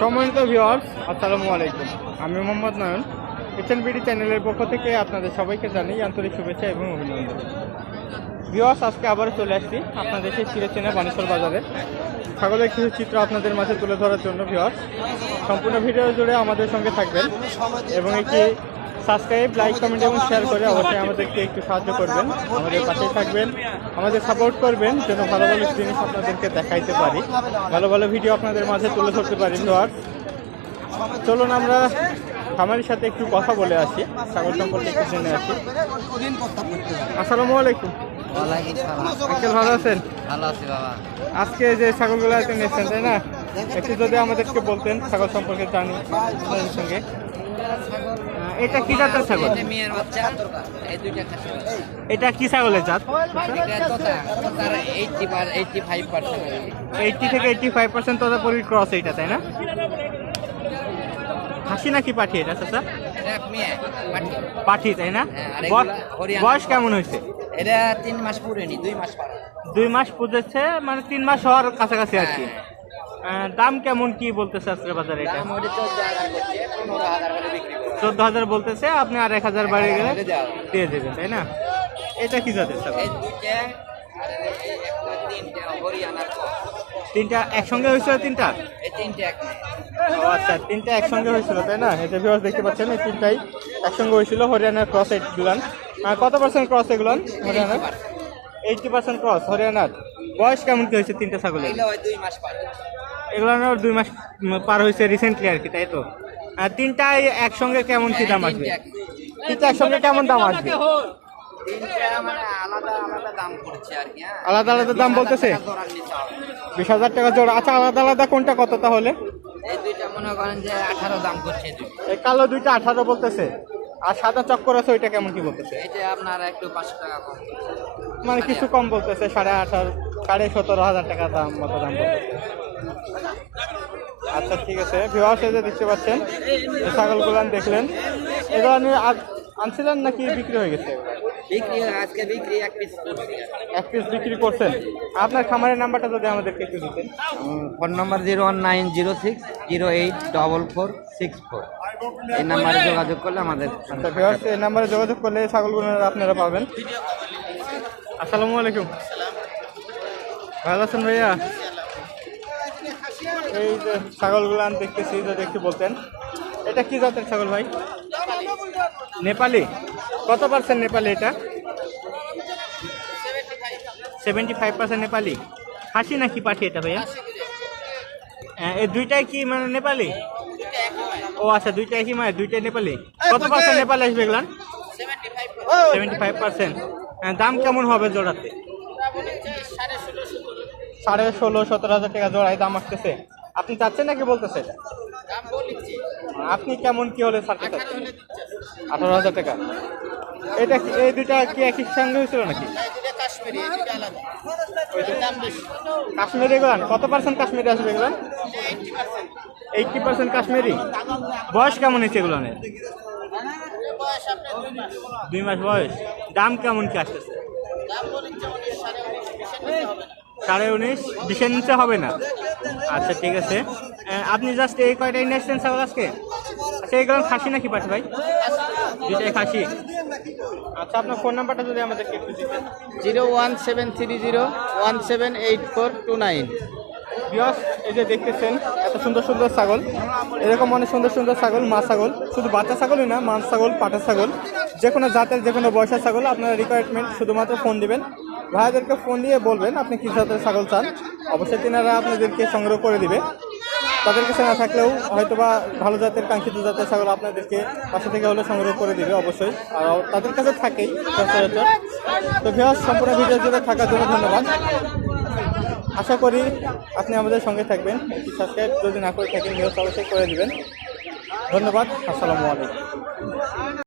সম্মানিত ভিওয়ার্স আসসালামু আলাইকুম। আমি মোহাম্মদ নয়ন। কিচেন বিডি চ্যানেলের পক্ষ থেকে আপনাদের সবাইকে জানাই আন্তরিক শুভেচ্ছা এবং অভিনন্দন। ভিওয়ার্স আজকে আবার চলে আসছি আপনাদের সেই চিরচেনা বানেশ্বর বাজারে। ছাগলের কিছু চিত্র আপনাদের মাঝে তুলে ধরার জন্য ভিওয়ার্স সম্পূর্ণ ভিডিও জুড়ে আমাদের সঙ্গে থাকবেন এবং একটি সাবস্ক্রাইব লাইক কমেন্ট এবং শেয়ার করে অবশ্যই আমাদেরকে একটু সাহায্য করবেন। আমাদের পাশে থাকবেন। আমাদের সাপোর্ট করবেন যেন ভালো ভালো জিনিস আপনাদেরকে দেখাইতে পারি। ভালো ভালো ভিডিও আপনাদের মাঝে তুলে ধরতে পারি ভিউয়ার্স চলুন আমরা খামারির সাথে একটু কথা বলে আসি। ছাগল সম্পর্কে একটু জেনে আসি। আসসালামু আলাইকুম। আঙ্কেল ভালো আছেন? ভালো আছি বাবা। আজকে যে ছাগলগুলো আপনি নিচ্ছেন তাই না? একটু যদি আমাদেরকে বলতেন ছাগল সম্পর্কে জানি আপনাদের সঙ্গে। এটা কি জাতের ছাগল? এটা কি ছাগলের জাত? ফাইভ পার্সেন্ট এইটটি থেকে এইটটি ফাইভ পার্সেন্ট ক্রস এইটা তাই না? হাসি নাকি পাঠি এটা চাচা? পাঠি। তাই না? হ্যাঁ। বয়স কেমন হয়েছে? এটা তিন মাস পুরেনি দুই মাস দুই মাস পুজেছে মানে তিন মাস হওয়ার কাছাকাছি আর কি। আহ, দাম কেমন কি বলতেছে আজকে বাজারে এটা? চোদ্দ হাজার বলতেছে আপনি আর এক হাজার বাড়ি গেলে। দিয়ে দেবেন তাই না? এটা কি জাতের তিনটা একসঙ্গে হয়েছিল তিনটা? ও আচ্ছা তিনটা একসঙ্গে হয়েছিল তাই না? এটা ভিউয়ার্স দেখতে পাচ্ছেন এই তিনটাই একসঙ্গে হয়েছিল হরিয়ানার ক্রস এইটগুলান কত পার্সেন্ট ক্রস এগুলান হরিয়ানার? এইটটি পার্সেন্ট ক্রস হরিয়ানার। বয়স কেমন কি হয়েছে তিনটা ছাগলের? দুই মাস পার এগুলানোর দুই মাস পার হয়েছে রিসেন্টলি আর কি, তাই তো? আর তিনটাই একসঙ্গে কেমন কি দাম আসবে? তিনটা এক। তিনটা একসঙ্গে কেমন দাম আসবে? আলাদা আলাদা দাম বলতেছে? বিশ হাজার টাকা জোড়া। আচ্ছা আলাদা আলাদা কোনটা, কত তাহলে? কালো দুইটা আঠারো বলতেছে। আর সাদা চক্কর আছে, ওইটা কেমন কি বলতেছে? মানে কিছু কম বলতেছে, সাড়ে আঠারো, সাড়ে সতেরো হাজার টাকা দাম, মতো দাম বলতেছে। আচ্ছা ঠিক আছে। ভিওয়ার্স যে দেখতে পাচ্ছেন ছাগলগুলো দেখলেন। এগুলো আপনি আনছিলেন নাকি বিক্রি হয়ে গেছে? এগুলো? বিক্রি আজকে এক পিস এক পিস বিক্রি করছেন। আপনার খামারের নাম্বারটা যদি আমাদেরকে একটু দিতেন। Phone number zero one nine zero six zero eight double four six four. এই নাম্বারে যোগাযোগ করলে আমাদের আচ্ছা ভিওয়ার্স এই নাম্বারে যোগাযোগ করলে ছাগলগুলো আপনারা পাবেন। আসসালামু আলাইকুম। ভালো আছেন ভাইয়া? এই যে ছাগলগুলো আমি দেখতেছি যদি একটু বলতেন। এটা কি জাতের ছাগল ভাই? নেপালি? কত পার্সেন্ট নেপালি এটা? Seventy five percent Nepali. হাসি নাকি পাঠি এটা ভাইয়া? হ্যাঁ, এই দুইটাই কি মানে নেপালি? ও আচ্ছা দুইটাই কি মানে? দুইটাই নেপালি। কত পার্সেন্ট নেপালি আসবে এগুলান সেভেন্টি ফাইভ পার্সেন্ট দাম কেমন হবে জোড়াতে? সাড়ে ষোলো সতেরো হাজার টাকা জোড়ায় দাম আসতেছে। আপনি চাচ্ছেন নাকি বলতেছে আপনি কেমন কি হলে ছাড়তে চাচ্ছেন? আঠারো হাজার টাকা। এটা কি এই দুইটা কি একই সঙ্গে হয়েছিল নাকি? কাশ্মীরি এগুলান? কত পার্সেন্ট কাশ্মীরি আসবে এগুলান? Eighty percent Kashmiri. বয়স কেমন হয়েছে এগুলানের? দুই মাস। বয়স। দাম কেমন কি আসতেছে? সাড়ে উনিশ, বিশের নিচে হবে না। আচ্ছা ঠিক আছে। আপনি জাস্ট এই কয়টাই নিয়ে ছাগল আজকে? আচ্ছা এইগুলো খাসি নাকি পাঠ ভাই? দুইটাই খাসি। আচ্ছা আপনার ফোন নাম্বারটা যদি আমাদেরকে একটু zero one seven three zero one seven eight four two nine. বিয়স এই যে দেখতেছেন, এত সুন্দর সুন্দর ছাগল। এরকম অনেক সুন্দর সুন্দর ছাগল, মা ছাগল। শুধু বাচ্চা ছাগলই না মাছ ছাগল পাটা ছাগল। যে কোনো জাতের, যে কোনো বয়সের ছাগল, আপনারা রিকোয়ারমেন্ট শুধুমাত্র ফোন দিবেন। ভাইয়াদেরকে ফোন দিয়ে বলবেন আপনি কী জাতের ছাগল চান। অবশ্যই তিনারা আপনাদেরকে সংগ্রহ করে দিবে। তাদের কাছে না থাকলেও হয়তো বা ভালো জাতের, কাঙ্ক্ষিত জাতের ছাগল আপনাদেরকে পাশে থেকে হলে সংগ্রহ করে দিবে অবশ্যই। আর তাদের কাছে থাকেই সচরাচর। তো ভিওস সম্পূর্ণ ভিডিও জুড়ে থাকার জন্য ধন্যবাদ। আশা করি আপনি আমাদের সঙ্গে থাকবেন। সাবস্ক্রাইব যদি না করে থাকেন নিউজ অবশ্যই করে দেবেন। ধন্যবাদ, আসসালামু আলাইকুম।